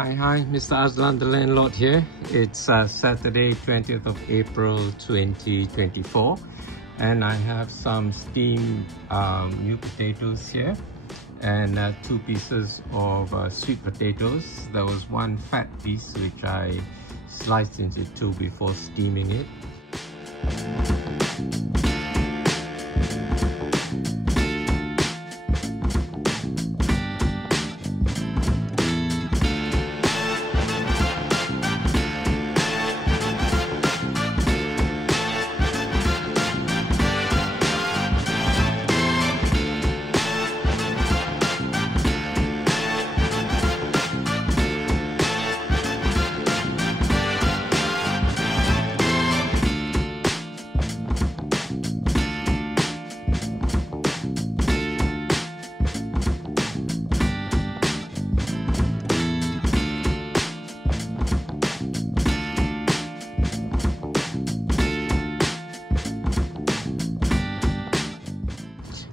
Hi, Mr. Aslan, the landlord here. It's Saturday, 20th of April, 2024, and I have some steamed new potatoes here, and 2 pieces of sweet potatoes. There was one fat piece which I sliced into 2 before steaming it.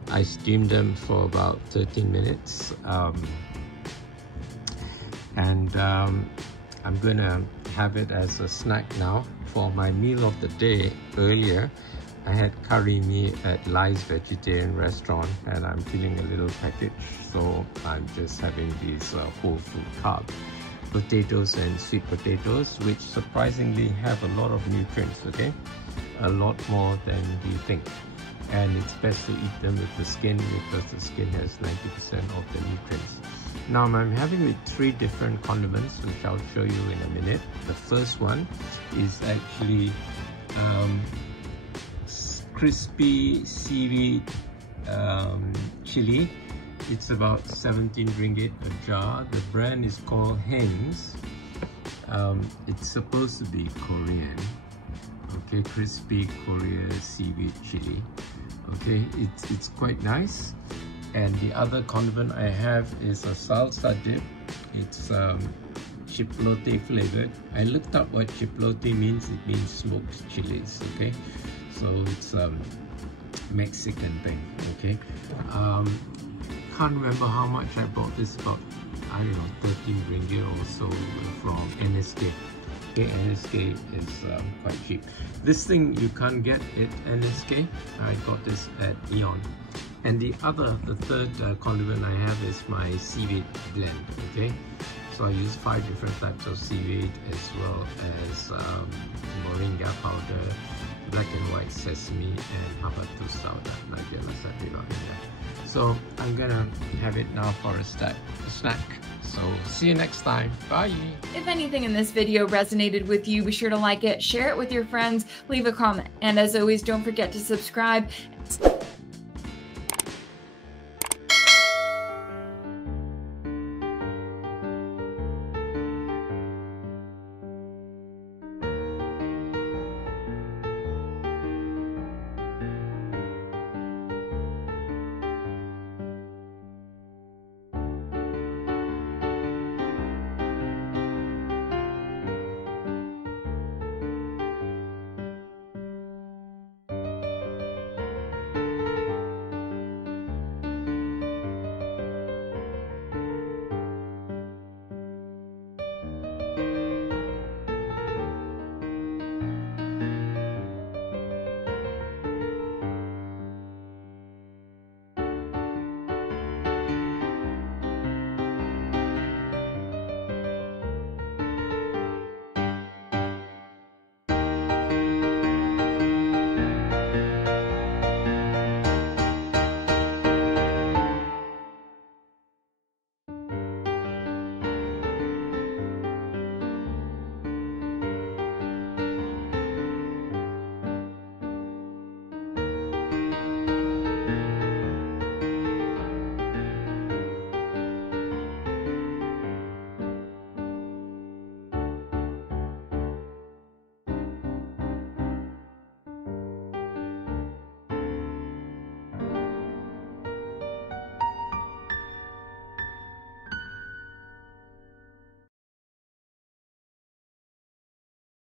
I steamed them for about 13 minutes and I'm gonna have it as a snack now. For my meal of the day earlier, I had curry mee at Lai's vegetarian restaurant, and I'm feeling a little package, so I'm just having these whole food carb potatoes and sweet potatoes, which surprisingly have a lot of nutrients, okay? A lot more than you think. And it's best to eat them with the skin, because the skin has 90% of the nutrients. Now I'm having with 3 different condiments, which I'll show you in a minute. The first one is actually crispy seaweed chili. It's about 17 ringgit a jar. The brand is called Heng's. It's supposed to be Korean. Okay, crispy Korean seaweed chili. Okay, it's quite nice. And the other condiment I have is a salsa dip. It's Chipotle flavored. I looked up what Chipotle means. It means smoked chilies. Okay, so it's Mexican thing. Okay, can't remember how much I bought this, about I don't know, 13 ringgit or so from NSK. Okay, NSK is quite cheap. This thing you can't get at NSK. I got this at Eon. And the third condiment I have is my seaweed blend. Okay, so I use 5 different types of seaweed, as well as moringa powder, black and white sesame, and habatus sauda, Nigella Sabino in there. So I'm gonna have it now for a snack. So see you next time. Bye. If anything in this video resonated with you, be sure to like it, share it with your friends, leave a comment, and as always, don't forget to subscribe.